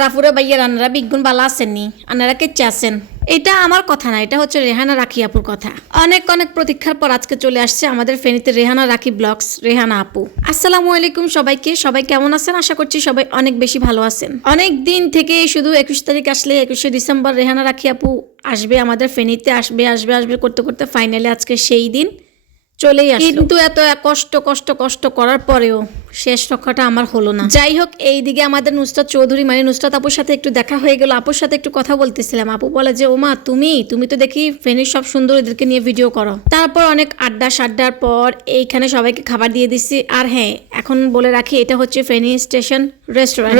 আমার আফুরা ভাইয়া রান্নারা বিজ্ঞান বালা আসেননি, আনারা কেচ্ছে আসেন। এটা আমার কথা না, এটা হচ্ছে রেহানা রাখি আপুর কথা। অনেক অনেক প্রতীক্ষার পর আজকে চলে আসছে আমাদের ফেনীতে রেহানা রাখি ব্লগস, রেহানা আপু। আসসালামু আলাইকুম সবাইকে, সবাই কেমন আছেন? আশা করছি সবাই অনেক বেশি ভালো আছেন। অনেক দিন থেকে শুধু 21 তারিখ আসলে 21শে ডিসেম্বর রেহানা রাখি আপু আসবে আমাদের ফেনীতে, আসবে আসবে আসবে করতে করতে ফাইনালি আজকে সেই দিন চলেই আসলো। কিন্তু এত কষ্ট কষ্ট কষ্ট করার পরেও শেষ রক্ষাটা আমার হলো না। যাই হোক, এইদিকে আমাদের নুসরাত চৌধুরী মানে নুসরাত আপুর সাথে একটু দেখা হয়ে গেল। আপুর সাথে একটু কথা বলতেছিলাম। আপু বলে যে ওমা তুমি তো দেখি ফেনীর সব সুন্দর এদেরকে নিয়ে ভিডিও করো। তারপর অনেক সাড্ডার পর এইখানে সবাইকে খাবার দিয়ে দিচ্ছি। আর হ্যাঁ, এখন বলে রাখি এটা হচ্ছে ফেনী স্টেশন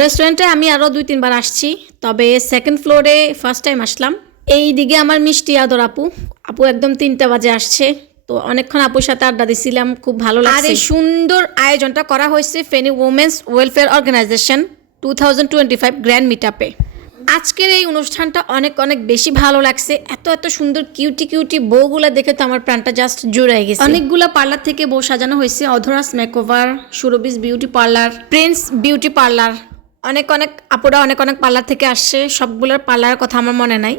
রেস্টুরেন্টে আমি আরো 2-3 বার আসছি, তবে সেকেন্ড ফ্লোরে ফার্স্ট টাইম আসলাম। এইদিকে আমার মিষ্টি আদর আপু একদম 3টা বাজে আসছে। তো অনেকক্ষণ আপুর সাথে আড্ডা দিছিলাম, খুব ভালো লাগছে। আর এই সুন্দর আয়োজনটা করা হয়েছে Feni women's welfare organisation 2025 grand মিটআপে। আজকের এই অনুষ্ঠানটা অনেক অনেক বেশি ভালো লাগছে। এত এত সুন্দর কিউটি বউগুলা দেখে তো আমার প্রাণটা জাস্ট জুড়ে গেছে। অনেকগুলা পার্লার থেকে বউ সাজানো হয়েছে। অধরাস মেকওভার, সুরবিস beauty parlour, prince beauty parlour, অনেক অনেক আপুরা অনেক অনেক পার্লার থেকে আসছে। সবগুলোর পার্লারের কথা আমার মনে নাই।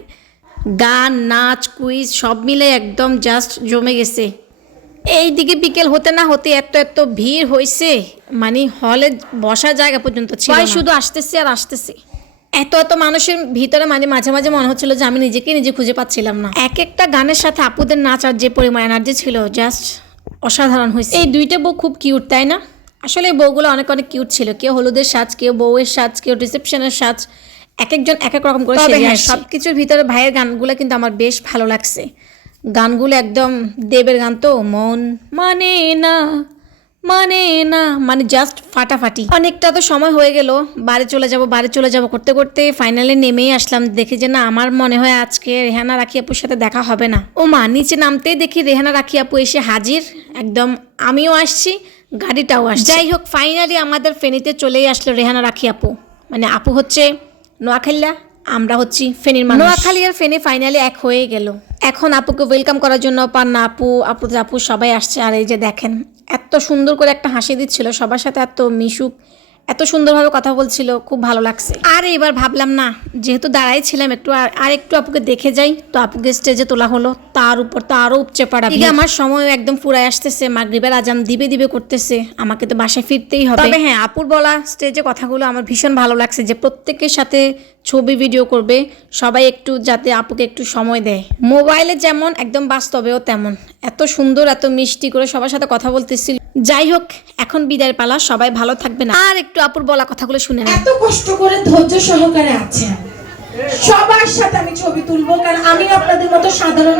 গান, নাচ, কুইজ সব মিলে একদম জাস্ট জমে গেছে। এইদিকে বিকেল হতে না হতে এত এত ভিড় হয়েছে, মানে হলে বসার জায়গা পর্যন্ত ছিল না। শুধু আসতেছে আর আসতেছে। এত এত মানুষের ভিতরে মানে মাঝে মাঝে মনে হচ্ছিল যে আমি নিজে খুঁজে পাচ্ছিলাম না। এক একটা গানের সাথে আপুদের নাচ আর যে পরিমাণ এনার্জি ছিল জাস্ট অসাধারণ হয়েছে। এই দুইটা বউ খুব কিউট, তাই না? আসলে বউগুলো অনেক অনেক কিউট ছিল। কেউ হলুদের সাজ, কেউ বউয়ের সাজ, কেউ রিসেপশনের সাজ, এক একজন এক এক রকম করে। সবকিছুর ভিতরে ভাইয়ের গানগুলো কিন্তু আমার বেশ ভালো লাগছে। গানগুলো একদম দেবের গান তো, মন মানে না মানে জাস্ট ফাটাফাটি। অনেকটা তো সময় হয়ে গেল, বাড়ি চলে যাব করতে করতে ফাইনালি নেমেই আসলাম। দেখে যে না, আমার মনে হয় আজকে রেহানা রাখি আপুর সাথে দেখা হবে না। ও মা, নিচে নামতেই দেখি রেহানা রাখি আপু এসে হাজির। একদম আমিও আসছি, গাড়িটাও আসছে। যাই হোক, ফাইনালি আমাদের ফেনীতে চলেই আসলো রেহানা রাখি আপু। মানে আপু হচ্ছে নোয়াখালীরা, আমরা হচ্ছি ফেনীর মানুষ। নোয়াখালী আর ফেনী ফাইনালি এক হয়ে গেল। এখন আপুকে ওয়েলকাম করার জন্য পান্না আপু সবাই আসছে। আর এই যে দেখেন, এত সুন্দর করে একটা হাসি দিচ্ছিল সবার সাথে, এত মিশুক, এত সুন্দরভাবে কথা বলছিল, খুব ভালো লাগছে। আর এবার ভাবলাম না, যেহেতু দাঁড়াই ছিলাম একটু আর একটু আপুকে দেখে যাই, তো আপুকে স্টেজে তোলা হলো। তার উপর তো আরো উপচে পড়া। আমার সময় একদম ফুরায় আসতেছে, মাগরিবের আজান দিবে করতেছে, আমাকে তো বাসায় ফিরতেই হবে। তবে হ্যাঁ, আপুর বলা স্টেজে কথাগুলো আমার ভীষণ ভালো লাগছে, যে প্রত্যেকের সাথে ছবি ভিডিও করবে সবাই, একটু যাতে আপুকে একটু সময় দেয়। মোবাইলে যেমন একদম বাস্তবেও তেমন, এত সুন্দর এত মিষ্টি করে সবার সাথে কথা বলতেছিল। যাই হোক, এখন বিদায়ের পালা, সবাই ভালো থাকবেন। আর একটু আপুর বলা কথাগুলো শুনে নেন। এত কষ্ট করে ধৈর্য সহকারে আছেন, সবার সাথে আমি ছবি তুলবো, কারণ আমি আপনাদের মতো সাধারণ